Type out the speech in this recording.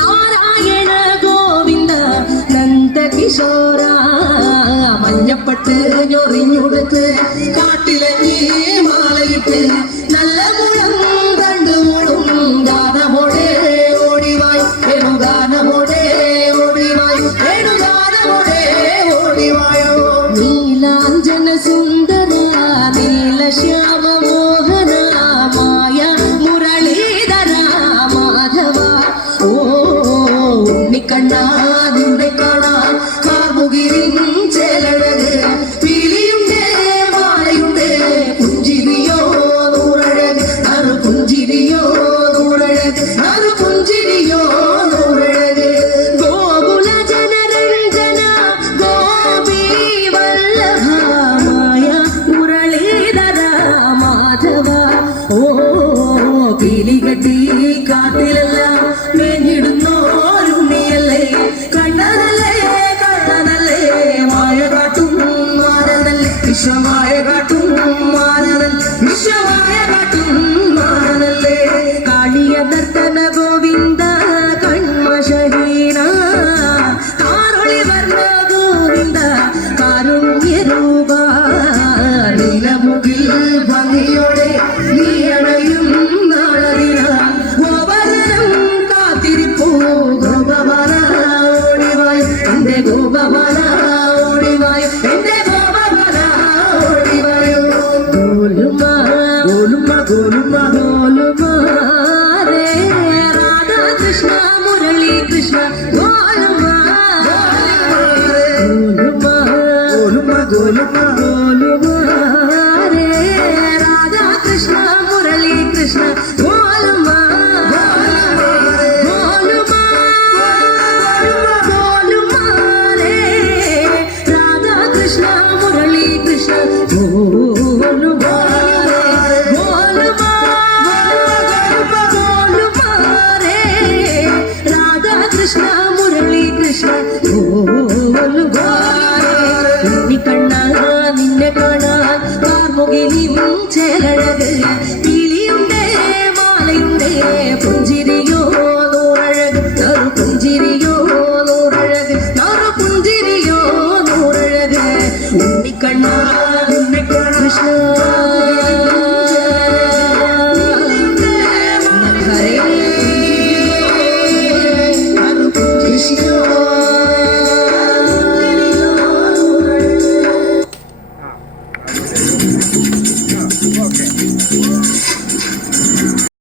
നാരായണ ഗോവിന്ദ നന്ദകിശോര മഞ്ഞപ്പെട്ട് ഞൊറിഞ്ഞുടുത്ത് കാട്ടിലെ മാലയിട്ട് നല്ല മുളം കണ്ടു മുളും ഗാനമോടെ ഓടിവായി ഗാനമോടെ ഓടിവായി ഗാനമോടെ ഓടിവായോ നീലാഞ്ജന സുന്ദര നീലശ്യാമ മോഹന മായ മുരളീധര മാധവ ഓ ഉണ്ണിക്കണ്ണാ നിന്നെ കാണാൻ കാർമുകിരിൻ ചേലഴക് പീലിയുണ്ടേ മാലയുണ്ടേ പുഞ്ചിരിയോ നൂറഴക് അറു പുഞ്ചിരിയോ നൂറഴക് അറു പുഞ്ചിരിയോ നൂറഴക് ഗോകുല ജനരഞ്ജന ഗോപി വല്ലഭ മായ മുരളീധര മാധവ ഓ പീലികെട്ടി കാട്ടിലെല്ലാം മേഞ്ഞിടുന്നോരുണ്ണിയല്ലേ കണ്ണനല്ലേ കണ്ണനല്ലേ മായ കാട്ടും മാരനല്ലേ വിശ്വമായ കാട്ടും മാരനല്ലേ വിശ്വമായ കാട്ടും മാരനല്ലേ കാളിയ ദർശന ഗോവിന്ദ കൺമശഹീന കാരുളി വർണ്ണ ഗോവിന്ദ കാരുണ്യരൂപ നീലമുകിൽ ഭംഗിയോടെ നീ അണയും നാളറിന ഗോപവനം കാത്തിരിപ്പൂ ഗോപവന ഓടിവായ് എന്റെ ഗോപവന ഓടിവായ് എന്റെ ഗോപവന ഓടിവായോ ഗോലുമ ഗോലുമ ഗോലുമ ഗോലുമ രേ രാധാ കൃഷ്ണ മുരളി കൃഷ്ണ ഗോലുമ ഗോലുമ ഗോലുമ ഗോലുമ രേ രാധാ കൃഷ്ണ മുരളി കൃഷ്ണ ഗോലുമ ഗോലുമ ഗോലുമ രേ രാധാ കൃഷ്ണ മുരളി കൃഷ്ണ ഗോലുമ ഗോലുമ ഗോലുമ രേ രാധാ കൃഷ്ണ മുരളി കൃഷ്ണ ഗോലുമ ഉണ്ണിക്കണ്ണ നിന്നെ കാണാൻ കാർമുകിലിൻ ചേലഴക്